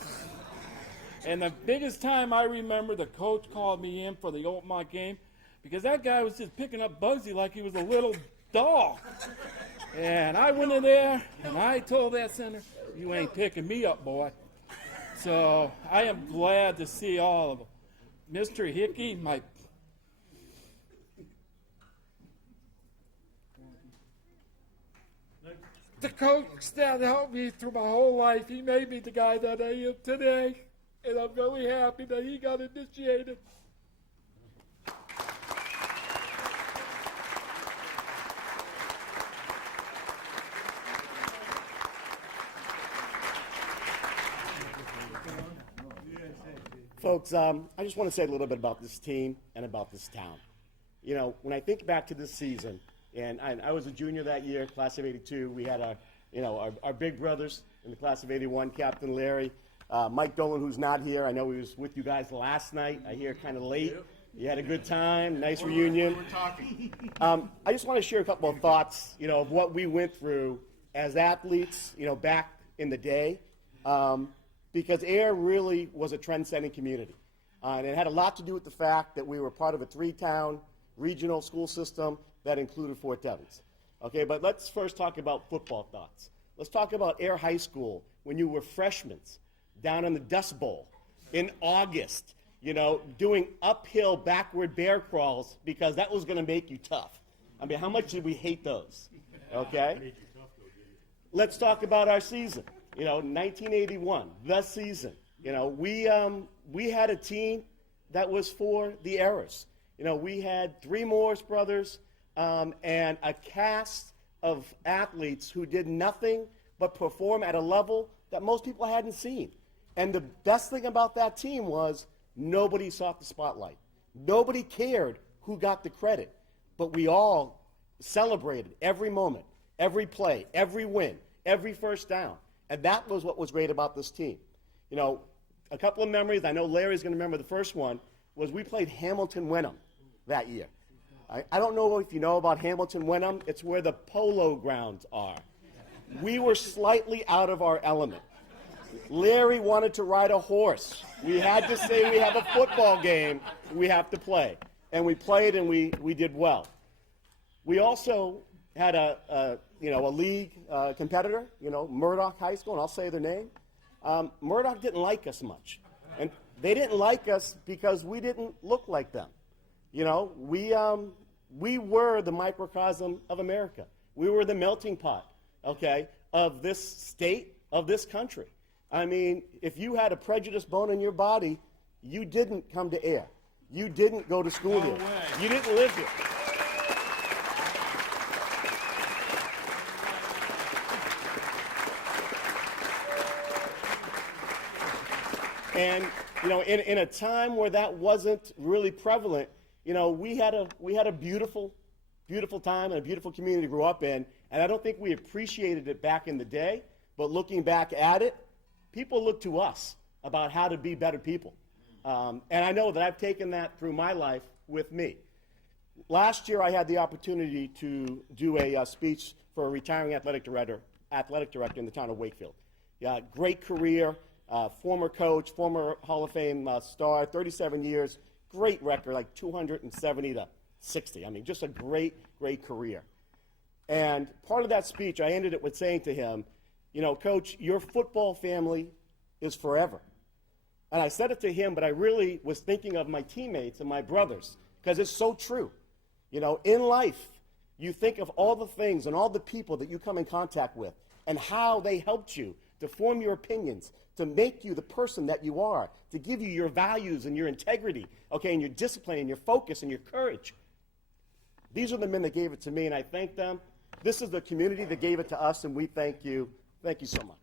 And the biggest time I remember, the coach called me in for the Oakmont game because that guy was just picking up Bugsy like he was a little dog. And I went in there and I told that center, "You ain't picking me up, boy." So I am glad to see all of them. Mr. Hickey, the coach that helped me through my whole life, he made me the guy that I am today. And I'm really happy that he got initiated. Folks, I just want to say a little bit about this team and about this town. You know, when I think back to this season, and I was a junior that year, class of '82. We had our big brothers in the class of '81, Captain Larry, Mike Dolan, who's not here. I know he was with you guys last night. I hear kind of late. You had a good time, nice reunion. We're talking. I just want to share a couple of thoughts, of what we went through as athletes, back in the day. Because Air really was a trend-setting community. And it had a lot to do with the fact that we were part of a 3-town regional school system that included Fort Devens. Okay, but let's first talk about football thoughts. Let's talk about Air High School when you were freshmen down in the Dust Bowl in August, doing uphill backward bear crawls because that was going to make you tough. I mean, how much did we hate those? Okay? Let's talk about our season. 1981, the season. We had a team that was for the ASRHS. We had 3 Morris brothers and a cast of athletes who did nothing but perform at a level that most people hadn't seen. And the best thing about that team was nobody sought the spotlight. Nobody cared who got the credit, but we all celebrated every moment, every play, every win, every first down. And that was what was great about this team. You know, a couple of memories, I know Larry's going to remember the first one, was we played Hamilton Wenham that year. I don't know if you know about Hamilton Wenham. It's where the polo grounds are. We were slightly out of our element. Larry wanted to ride a horse. We had to say we have a football game, we have to play. And we played and we did well. We also had a league competitor, Murdoch High School, and I'll say their name. Murdoch didn't like us much. And they didn't like us because we didn't look like them. We were the microcosm of America. We were the melting pot, of this state, of this country. I mean, if you had a prejudiced bone in your body, you didn't come to Air. You didn't go to school here. You didn't live here. And in a time where that wasn't really prevalent, we had a beautiful time and a beautiful community to grow up in. And I don't think we appreciated it back in the day. But looking back at it, people look to us about how to be better people. And I know that I've taken that through my life with me. Last year, I had the opportunity to do a speech for a retiring athletic director in the town of Wakefield. Yeah, great career. Former coach, former Hall of Fame star, 37 years, great record, like 270 to 60. I mean, just a great, great career. And part of that speech, I ended it with saying to him, Coach, your football family is forever. And I said it to him, but I really was thinking of my teammates and my brothers, because it's so true. In life, you think of all the things and all the people that you come in contact with and how they helped you to form your opinions, to make you the person that you are, to give you your values and your integrity, and your discipline and your focus and your courage. These are the men that gave it to me, and I thank them. This is the community that gave it to us, and we thank you. Thank you so much.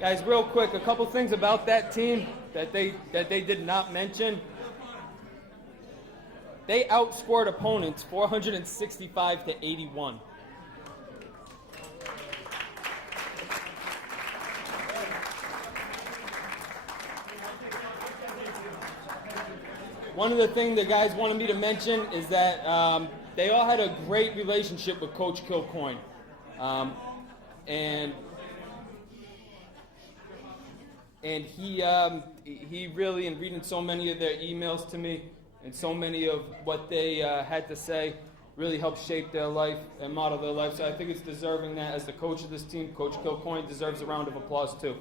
Guys, real quick, a couple things about that team that they did not mention. They outscored opponents 465 to 81. One of the things the guys wanted me to mention is that they all had a great relationship with Coach Kilcoyne. And he really, in reading so many of their emails to me and so many of what they had to say, really helped shape their life and model their life. So I think it's deserving that as the coach of this team, Coach Kilcoyne deserves a round of applause too.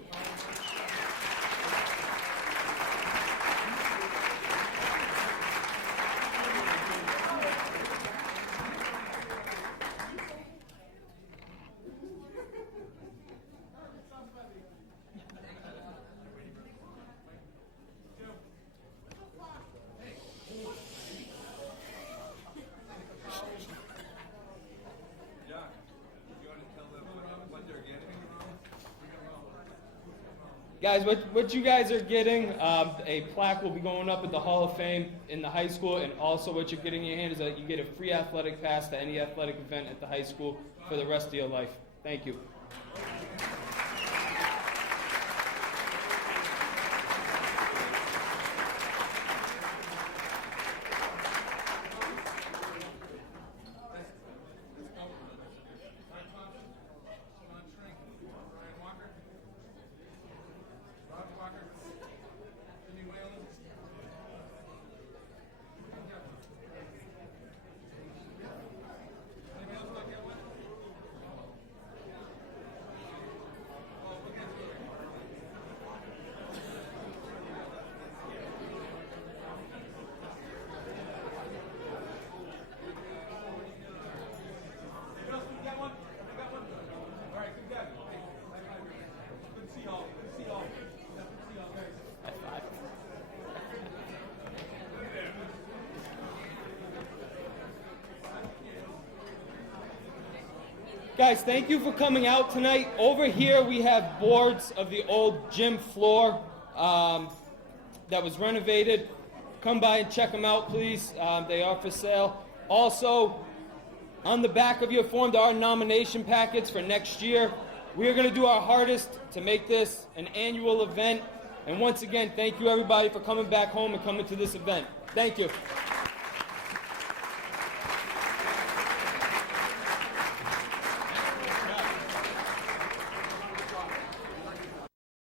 Guys, what you guys are getting, a plaque will be going up at the Hall of Fame in the high school, and also what you're getting in your hand is that you get a free athletic pass to any athletic event at the high school for the rest of your life. Thank you. Guys, thank you for coming out tonight. Over here we have boards of the old gym floor that was renovated. Come by and check them out, please. They are for sale. Also, on the back of your form, there are nomination packets for next year. We are going to do our hardest to make this an annual event. And once again, thank you everybody for coming back home and coming to this event. Thank you.